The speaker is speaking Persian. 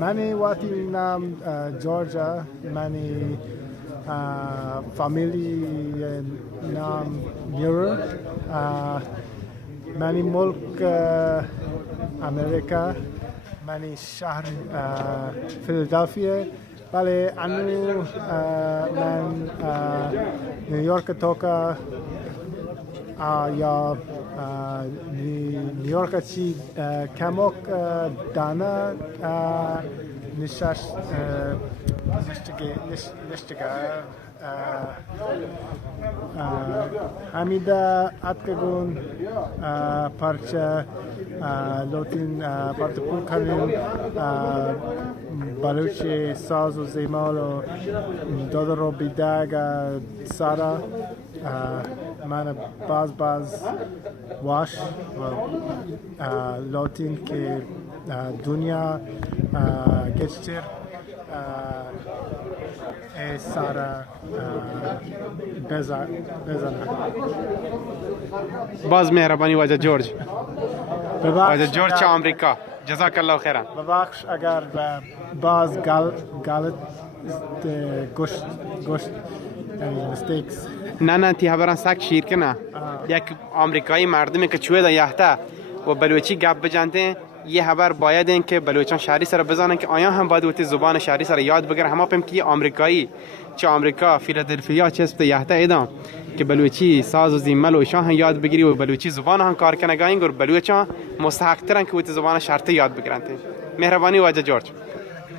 منی واتی نام جورجا منی فامیلی نام میور منی ملک امریکا منی شهر فیلادلفیا بله انو من نیویورک توکا یا نیویورک چی کمک دانا نشتگه همیدا اتکگون پرچه لوتین پرتپول کنیم بلوچی ساز و زیمال و دادا رو بیدگ سارا من باز واش و لوتین که دنیا گشتر سارا بزنه باز مهربانی واجد جورج واجد ببخش جورج آمریکا جزاک الله خیرا ببخش اگر باز غلط گوشت mistakes نه تی هبران سک شیر کنه یک آمریکایی مردمی که چوه دا یحته و بلوچی گپ بجنده یه خبر باید این که بلوچان شهری سر بزنن که آیا هم باید وقتی زبان شهری سر یاد بگیرن همه پیم که آمریکایی چه آمریکا فیلادلفیا چه است یحته ایدام که بلوچی ساز و زیمل و شاه یاد بگیری و بلوچی زبان هم کار کنه گاین گر بلوچان مستحق ترن که وقتی زبان شرطی یاد بگیرن مهربانی واجد جورج